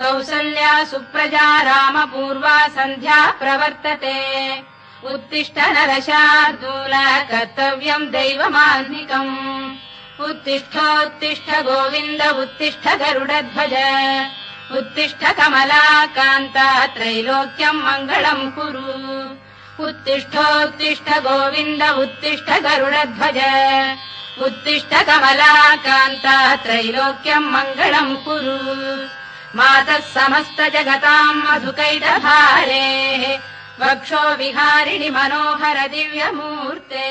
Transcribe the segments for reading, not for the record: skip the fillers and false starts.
कौसल्या सुप्रजा रामपूर्वा सन्ध्या प्रवर्तते उत्तिष्ठ नरशार्दूल कर्तव्यम् दैवमान्निकम् उत्तिष्ठोत्तिष्ठ गोविन्द उत्तिष्ठ गरुडध्वज उत्तिष्ठ कमलाकान्त त्रैलोक्यम् मङ्गलम् कुरु उत्तिष्ठोत्तिष्ठ गोविन्द उत्तिष्ठ गरुडध्वज उत्तिष्ठ कमलाकान्त त्रैलोक्यम् मङ्गलम् कुरु मातः समस्त जगताम् मधुकैटभारेः वक्षो विहारिणि मनोहर दिव्यमूर्ते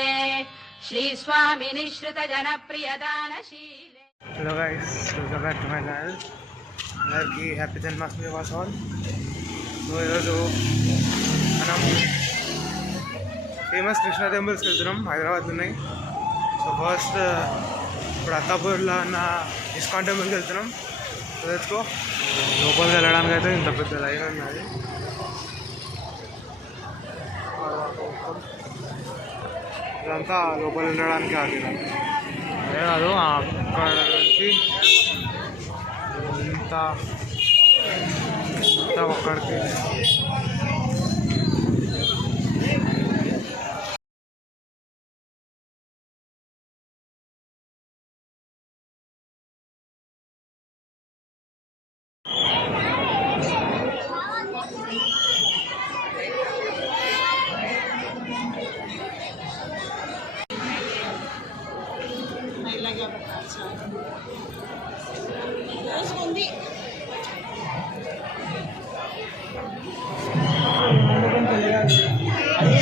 श्री स्वामी निश्रित जनप्रिय दानशीले। Hello guys, welcome back to my channel. అందరికీ హ్యాపీ జన్మాష్టమి వాసవాల్. సో ఈరోజు మనం ఫేమస్ కృష్ణ టెంపుల్స్కి వెళ్తున్నాం, హైదరాబాద్లో ఉన్నాయి. సో ఫస్ట్ ఇప్పుడు అత్తాపూర్లో ఉన్న ఇస్కాన్ టెంపుల్కి వెళ్తున్నాం. సో తెచ్చుకో లోపలికి వెళ్ళడానికి అయితే ఇంత పెద్ద లైన్ ఉన్నది. ఇదంతా లోపల వెళ్ళడానికి ఆగినాం. అదే కాదు, అక్కడ నుంచి ఇంత ఒక్కడికి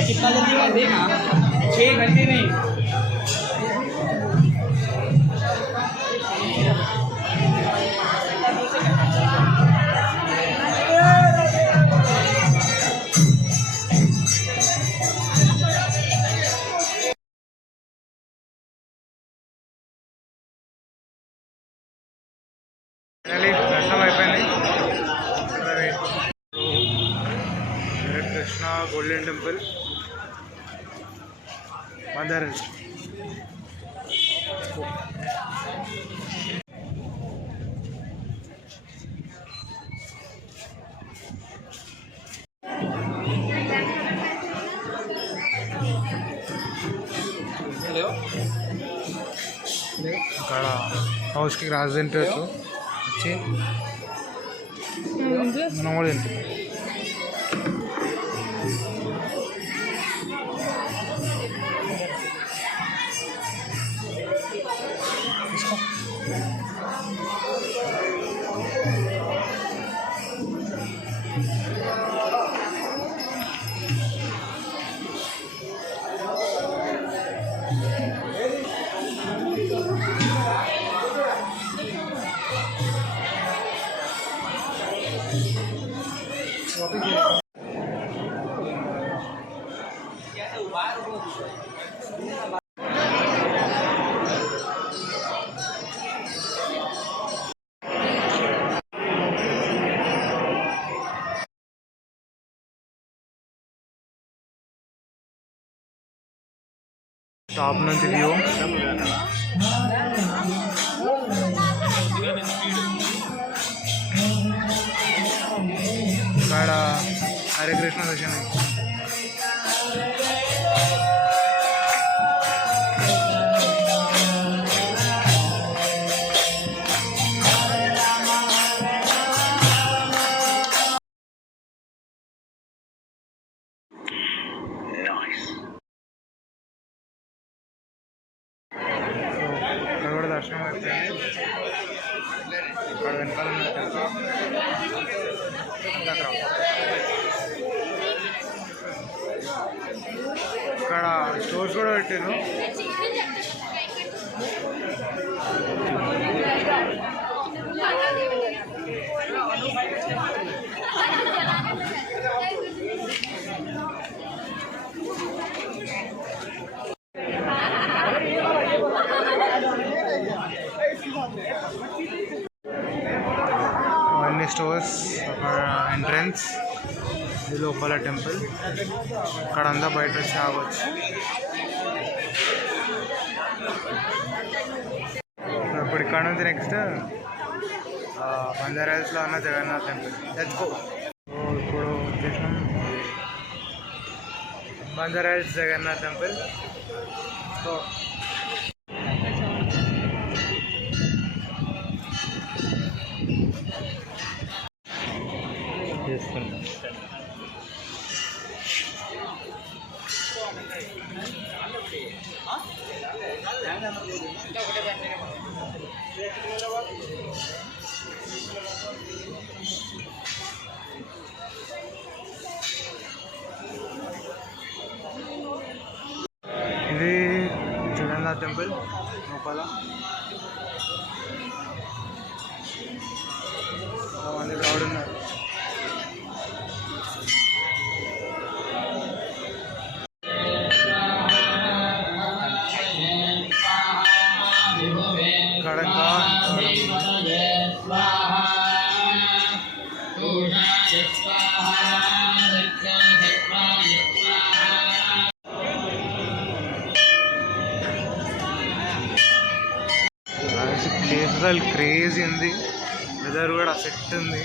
कितना जल्दी कर देना, 6 घंटे में. దర్శనం అయిపోయింది. Krishna golden temple mother. అక్కడ హౌస్కి రాజు తింటచ్చు వచ్చి మనం కూడా తింటాం. టాప్ నుంచి వ్యూ ఇక్కడ హరే కృష్ణ దర్శనం. దర్శనం అయిపోయింది. ఇక్కడ వెనకాల ఇక్కడ స్టోర్స్ కూడా పెట్టారు. అన్ని స్టోర్స్, ఒక ఎంట్రన్స్, ఇది లోపల టెంపుల్. ఇక్కడ అంతా బయట వచ్చి ఆగవచ్చు. ఇప్పుడు ఇక్కడ నుంచి నెక్స్ట్ బంజారా హిల్స్లో ఉన్న జగన్నాథ్ టెంపుల్. Let's go. ఇప్పుడు వచ్చేసినాం బంజారా హిల్స్ జగన్నాథ్ టెంపుల్. సో ఇది జగన్నాథ్ టెంపుల్ లోపల మంది క్రౌడ్ ఉన్నారు. ప్లేస్ అసలు క్రేజీ ఉంది. వెదర్ కూడా సెట్ ఉంది.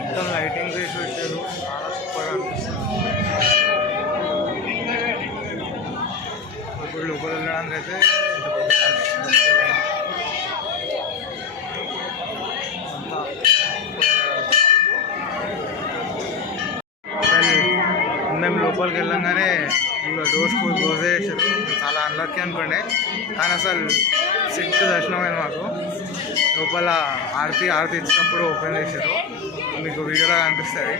మొత్తం లైటింగ్ వేసి పెట్టారు. చాలా సూపర్గా అనిపిస్తుంది. ఇప్పుడు లోపల వెళ్ళడానికి అయితే మేము లోపలికి వెళ్ళంగానే డోర్స్ క్లోజ్ చేసారు. చాలా అన్లక్కీ అనుకోండి, కానీ అసలు సెట్ దర్శనమైంది మాకు. లోపల ఆరతి ఇచ్చినప్పుడు ఓపెన్ చేశారు. మీకు వీడియోలో కనిపిస్తుంది.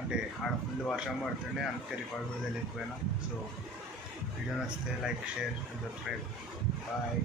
అంటే ఆడ ఫుల్ వర్షం పడుతుండే, అందుకే రికార్డ్ కూడా తెలియకపోయినా. సో వీడియో నచ్చితే లైక్, షేర్, సబ్స్క్రైబ్. బాయ్.